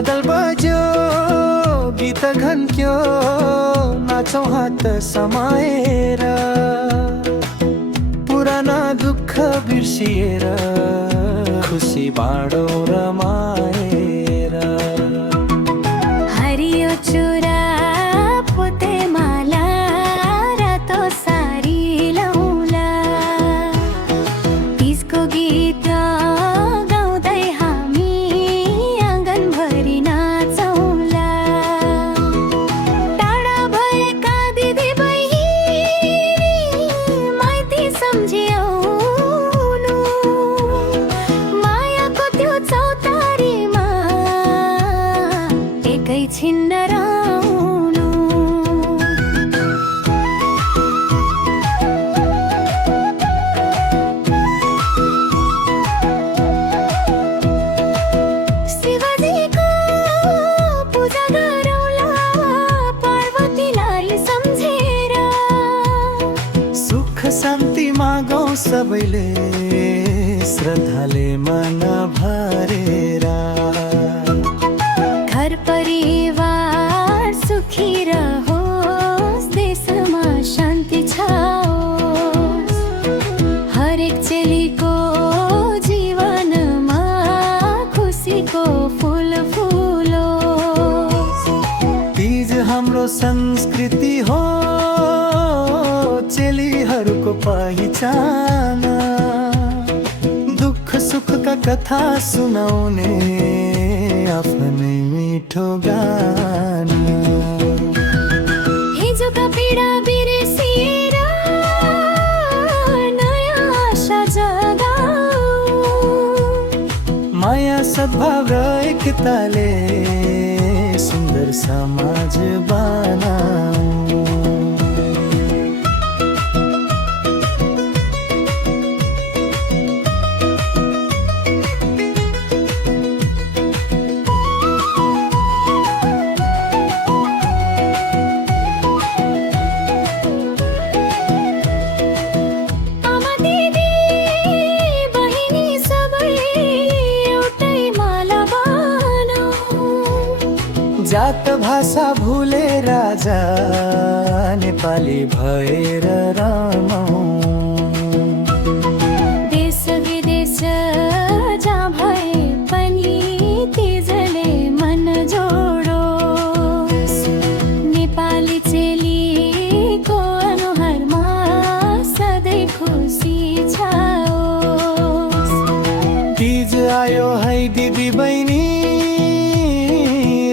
मादल बज्यो गीत घन्क्यो नाचौँ हात समाएर पुराना दुःख बिर्सिएर खुसी बाँडौ रमाएर हरियो चुरा पोते माला रातो सारी लाउला तीजको गीत गाउँदै हामी आँगनभरि नाचौँला टाढा भएका दिदी बहिनी माइती सम्झिआउनु मायाको त्यो चौतारीमा एकैछिन नराउनु शिवजीको पूजा गरौँला पार्वतीलाई सम्झेर सुख शान्ति मागौँ सबैले श्रद्धाले मन भरेर घर परिवार सुखी रहोस् देशमा शान्ति छाओस् हरेक चेलीको जीवनमा खुसीको फूल फुलोस् तीज हाम्रो संस्कृति हो चेलीहरूको पहिचान दुःख सुखका कथा सुनाउने आफ्नै मिठो गाना हिजोका पीडा बिर्सिएर नयाँ आशा जगाऊ माया सद्भाव र एकताले सुन्दर समाज बनाऊ आमा दिदी बहिनी सबै एउटै माला बनाऊ जात भाषा भुले राजा नेपाली भएर रमाऊ देश विदेश जहाँ भए पनि तिजले मन जोडोस् नेपाली चेलीको अनुहारमा सधैँ खुसी छाओस् तीज आयो है दिदी बहिनी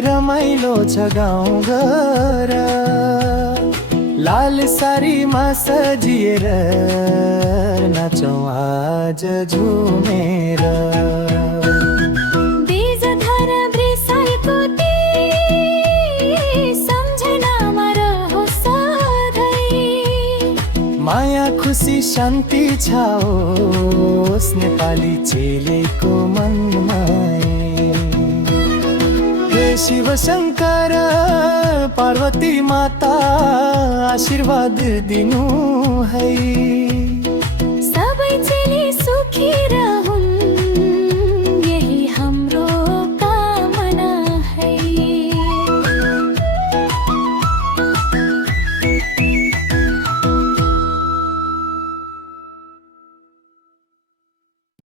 रमाइलो छ गाउँ घर लाल सारीमा सजिएर नाचौँ आज झुमेर बीजधर वृषाइको तीज सम्झनामा रहोस् सधैँ माया खुसी शान्ति छाओस् नेपाली चेलीको मनमा हे शिव शङ्कर पार्वती माता आशीर्वाद दिनु है